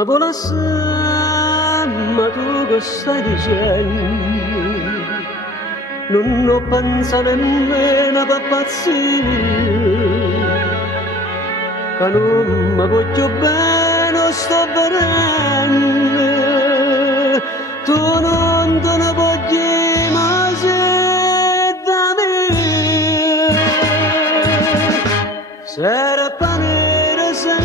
Ma volesse, ma tu che stai dicendo? Non ho pensato nemmeno per pazzire, che non mi voglio bene, sto venendo, tu non te ne voglio mai se da me. Sera panera, sera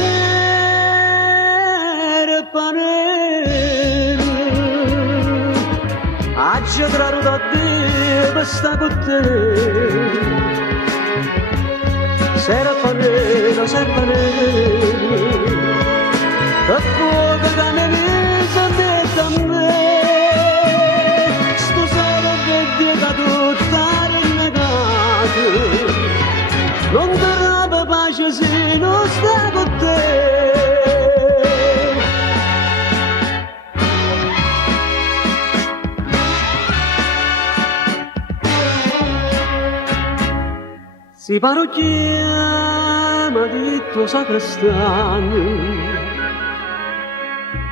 panera, aggia traru da Dio per sta con te. Sera panera, che fuoco che mi mise dentro a me. Sto sera vedi che tutta rinnegata, non ti dava pace se non sta con te. Si parrucchia di tuo sacrestano,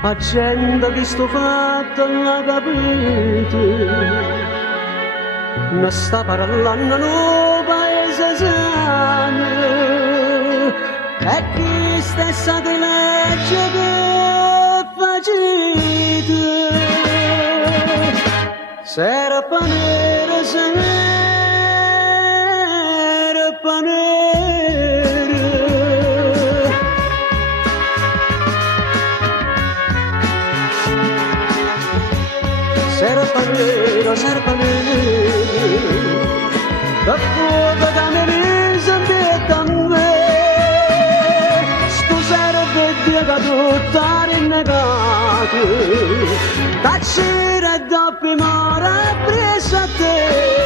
facendo che sto fatto la capite, ne sta parlando no paese sano, e chi stessa di legge che facite, sera panera, sera panera, sera panera, che fuoco che mi mise dentro a me. Sto sera vedi che tutta rinnegata, tacere e doppio mora presa a te.